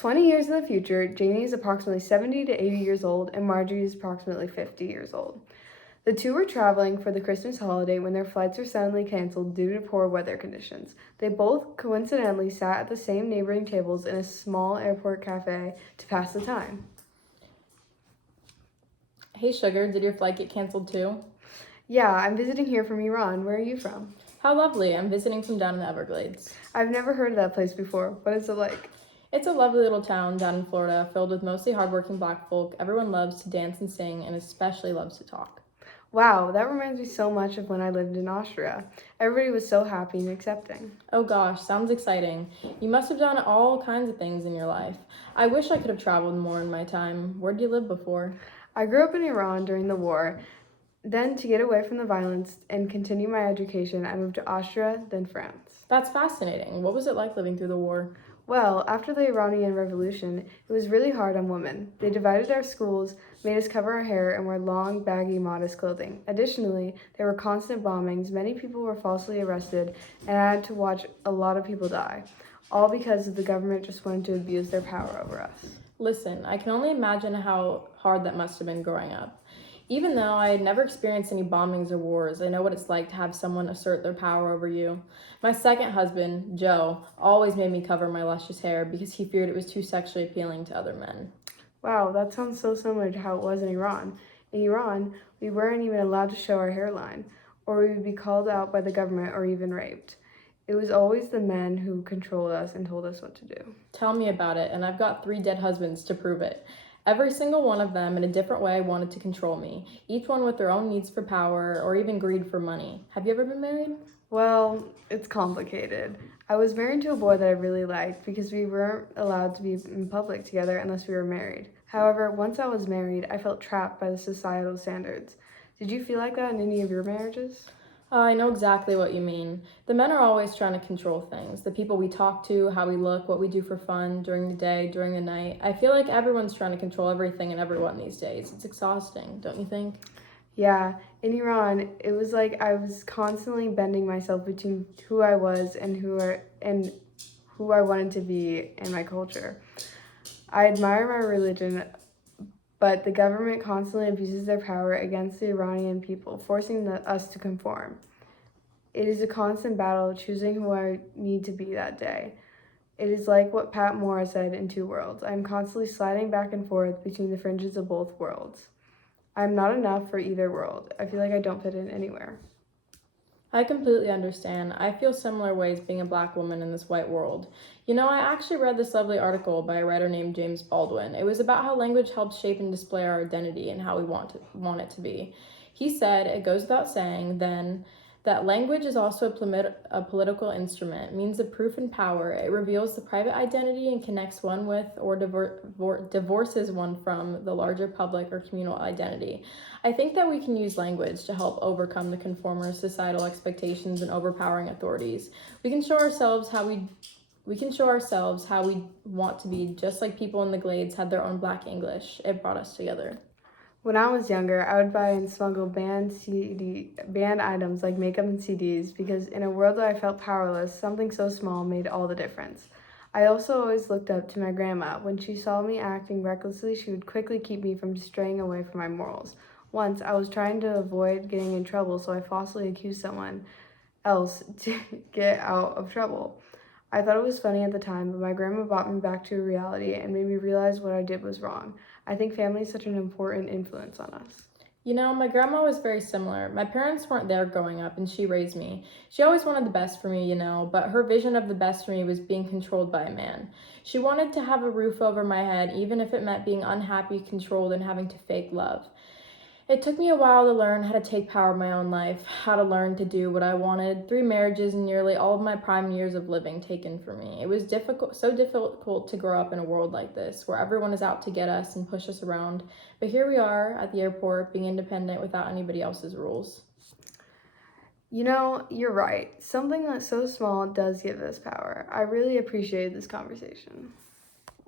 20 years in the future, Janie is approximately 70 to 80 years old, and Marjorie is approximately 50 years old. The two were traveling for the Christmas holiday when their flights were suddenly canceled due to poor weather conditions. They both coincidentally sat at the same neighboring tables in a small airport cafe to pass the time. Hey, Sugar, did your flight get canceled too? Yeah, I'm visiting here from Iran. Where are you from? How lovely. I'm visiting from down in the Everglades. I've never heard of that place before. What is it like? It's a lovely little town down in Florida filled with mostly hardworking black folk. Everyone loves to dance and sing and especially loves to talk. Wow, that reminds me so much of when I lived in Austria. Everybody was so happy and accepting. Oh gosh, sounds exciting. You must have done all kinds of things in your life. I wish I could have traveled more in my time. Where'd you live before? I grew up in Iran during the war. Then, to get away from the violence and continue my education, I moved to Austria, then France. That's fascinating. What was it like living through the war? Well, after the Iranian Revolution, it was really hard on women. They divided our schools, made us cover our hair, and wear long, baggy, modest clothing. Additionally, there were constant bombings, many people were falsely arrested, and I had to watch a lot of people die, all because the government just wanted to abuse their power over us. Listen, I can only imagine how hard that must have been growing up. Even though I had never experienced any bombings or wars, I know what it's like to have someone assert their power over you. My second husband, Joe, always made me cover my luscious hair because he feared it was too sexually appealing to other men. Wow, that sounds so similar to how it was in Iran. In Iran, we weren't even allowed to show our hairline, or we would be called out by the government or even raped. It was always the men who controlled us and told us what to do. Tell me about it, and I've got 3 dead husbands to prove it. Every single one of them, in a different way, wanted to control me, each one with their own needs for power or even greed for money. Have you ever been married? Well, it's complicated. I was married to a boy that I really liked because we weren't allowed to be in public together unless we were married. However, once I was married, I felt trapped by the societal standards. Did you feel like that in any of your marriages? I know exactly what you mean. The men are always trying to control things. The people we talk to, how we look, what we do for fun during the day, during the night. I feel like everyone's trying to control everything and everyone these days. It's exhausting, don't you think? Yeah, in Iran, it was like I was constantly bending myself between who I was and who I wanted to be in my culture. I admire my religion, but the government constantly abuses their power against the Iranian people, forcing us to conform. It is a constant battle choosing who I need to be that day. It is like what Pat Morris said in Two Worlds. I am constantly sliding back and forth between the fringes of both worlds. I am not enough for either world. I feel like I don't fit in anywhere. I completely understand. I feel similar ways being a black woman in this white world. You know, I actually read this lovely article by a writer named James Baldwin. It was about how language helps shape and display our identity and how we want it to be. He said, it goes without saying, then, that language is also a political instrument, means of proof and power. It reveals the private identity and connects one with or divorces one from the larger public or communal identity. I think that we can use language to help overcome the conformist societal expectations and overpowering authorities. We can show ourselves how we want to be, just like people in the Glades had their own Black English. It brought us together. When I was younger, I would buy and smuggle banned items like makeup and CDs because in a world that I felt powerless, something so small made all the difference. I also always looked up to my grandma. When she saw me acting recklessly, she would quickly keep me from straying away from my morals. Once, I was trying to avoid getting in trouble, so I falsely accused someone else to get out of trouble. I thought it was funny at the time, but my grandma brought me back to reality and made me realize what I did was wrong. I think family is such an important influence on us. You know, my grandma was very similar. My parents weren't there growing up, and she raised me. She always wanted the best for me, but her vision of the best for me was being controlled by a man. She wanted to have a roof over my head, even if it meant being unhappy, controlled, and having to fake love. It took me a while to learn how to take power of my own life, how to learn to do what I wanted. 3 marriages and nearly all of my prime years of living taken from me. It was so difficult to grow up in a world like this, where everyone is out to get us and push us around. But here we are at the airport, being independent without anybody else's rules. You know, you're right. Something that's so small does give us power. I really appreciated this conversation.